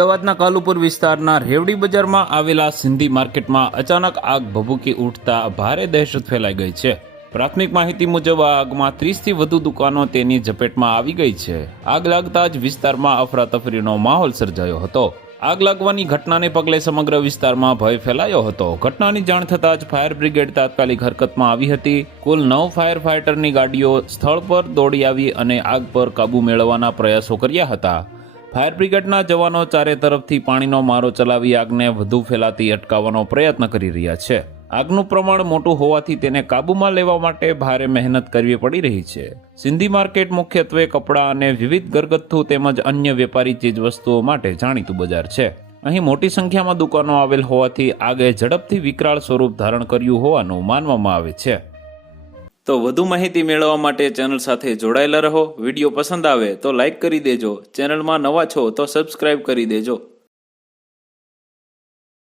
અમદાવાદના કાલુપુર વિસ્તારના રેવડી બજારમાં આવેલા સિંધી માર્કેટમાં અચાનક આગ ભભૂકી ઉઠતા ભારે દહેશત ફેલાઈ ગઈ છે। પ્રાથમિક માહિતી મુજબ આ આગમાં 30થી વધુ દુકાનો તેની ઝપેટમાં આવી ગઈ છે। આગ લાગતા જ વિસ્તારમાં અફરાતફરીનો માહોલ સર્જાયો હતો। આગ લાગવાની ઘટનાને પગલે સમગ્ર વિસ્તારમાં ભય ફેલાયો હતો। ઘટનાની જાણ થતાં જ ફાયર બ્રિગેડ તાત્કાલિક હરકતમાં આવી હતી। કુલ 9 ફાયર ફાઇટરની ગાડીઓ સ્થળ પર દોડી આવી અને આગ પર કાબૂ મેળવવાના પ્રયાસો કર્યા હતા। ફાયર બ્રિગેડના જવાનો ચારે તરફથી પાણીનો મારો ચલાવી આગને વધુ ફેલાતી અટકાવવાનો પ્રયત્ન કરી રહ્યા છે। આગનું પ્રમાણ મોટું હોવાથી તેને કાબૂમાં લેવા માટે ભારે મહેનત કરવી પડી રહી છે। સિંધી માર્કેટ મુખ્યત્વે કપડાં અને વિવિધ ઘરગથ્થુ તેમજ અન્ય વેપારી ચીજવસ્તુઓ માટે જાણીતું બજાર છે। અહીં મોટી સંખ્યામાં દુકાનો આવેલ હોવાથી આગે ઝડપથી વિકરાળ સ્વરૂપ ધારણ કર્યું હોવાનું માનવામાં આવે છે। તો વધુ માહિતી મેળવવા માટે ચેનલ સાથે જોડાયેલા રહો। વિડીયો પસંદ આવે તો લાઇક કરી દેજો। ચેનલમાં નવા છો તો સબસ્ક્રાઇબ કરી દેજો।